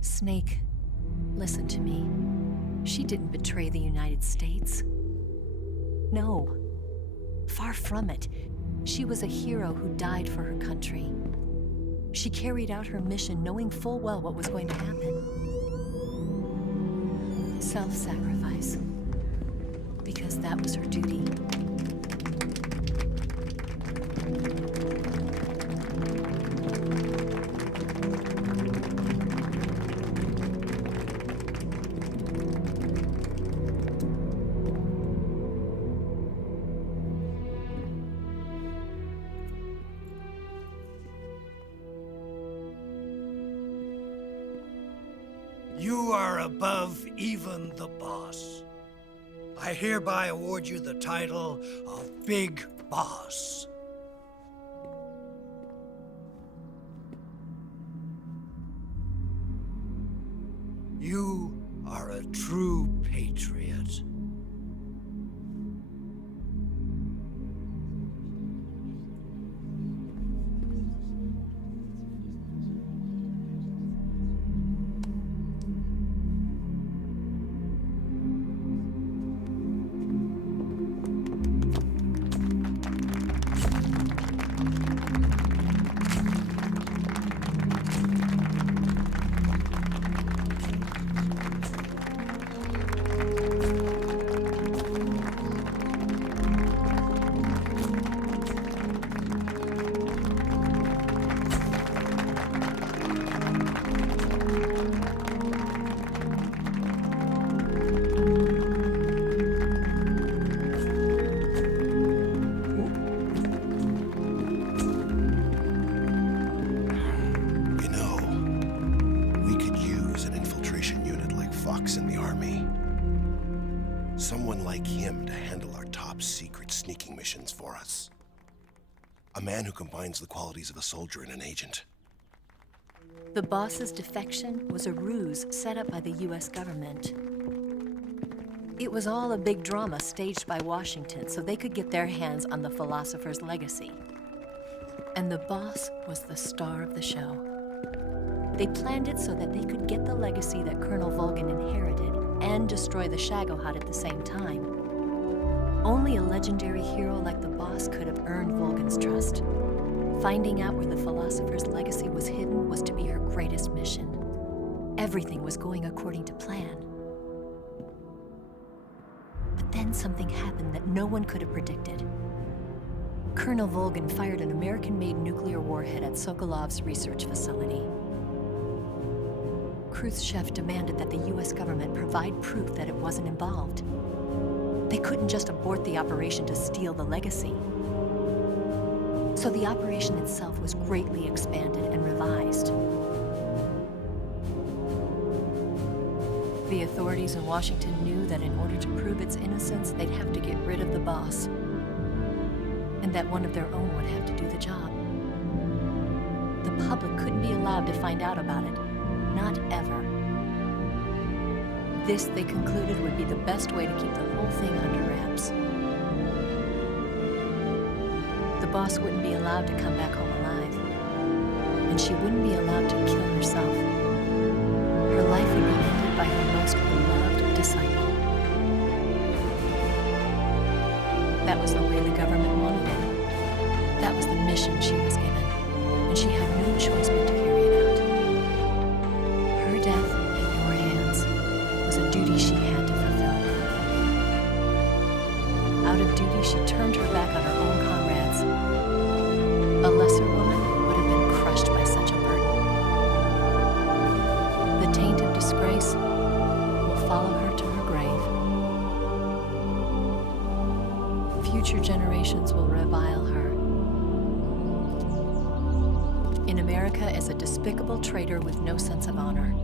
Snake, listen to me. She didn't betray the United States. No. Far from it. She was a hero who died for her country. She carried out her mission knowing full well what was going to happen. Self-sacrifice. Because that was her duty. You are above even the boss. I hereby award you the title of Big Boss. You are a true patriot. In the army. Someone like him to handle our top secret sneaking missions for us. A man who combines the qualities of a soldier and an agent. The boss's defection was a ruse set up by the US government. It was all a big drama staged by Washington so they could get their hands on the philosopher's legacy. And the boss was the star of the show. They planned it so that they could get the legacy that Colonel Volgin inherited and destroy the Shagohod at the same time. Only a legendary hero like the boss could have earned Volgin's trust. Finding out where the philosopher's legacy was hidden was to be her greatest mission. Everything was going according to plan. But then something happened that no one could have predicted. Colonel Volgin fired an American-made nuclear warhead at Sokolov's research facility. Khrushchev demanded that the US government provide proof that it wasn't involved. They couldn't just abort the operation to steal the legacy. So the operation itself was greatly expanded and revised. The authorities in Washington knew that in order to prove its innocence, they'd have to get rid of the boss, and that one of their own would have to do the job. The public couldn't be allowed to find out about it. Not ever. This, they concluded, would be the best way to keep the whole thing under wraps. The boss wouldn't be allowed to come back home alive, and she wouldn't be allowed to kill herself. Her life would be ended by her most beloved disciple. That was the way the government wanted it. That was the mission she was given, and she had no choice but to carry it out. Her death in your hands was a duty she had to fulfill. Out of duty, she turned her back on her own comrades. A lesser woman would have been crushed by such a burden. The taint of disgrace will follow her to her grave. Future generations will revile her. In America as a despicable traitor with no sense of honor.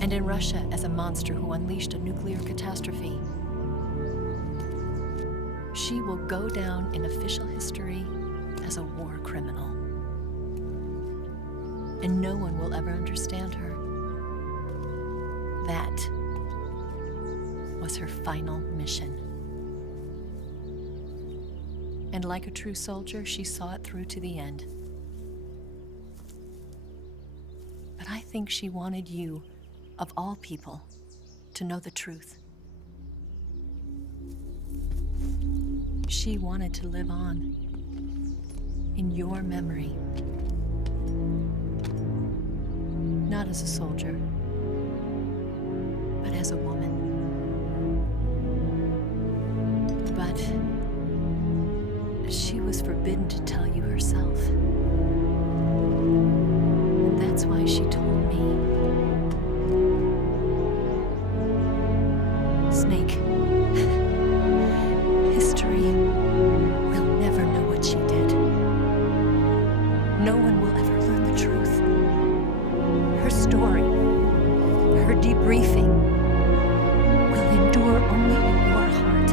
And in Russia as a monster who unleashed a nuclear catastrophe. She will go down in official history as a war criminal. And no one will ever understand her. That was her final mission. And like a true soldier, she saw it through to the end. But I think she wanted you, of all people, to know the truth. She wanted to live on in your memory. Not as a soldier, but as a woman. But she was forbidden to tell you herself. And that's why she told me. Snake, history will never know what she did. No one will ever learn the truth. Her story, her debriefing, will endure only in your heart.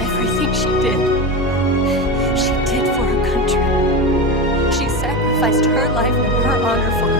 Everything she did for her country. She sacrificed her life and her honor for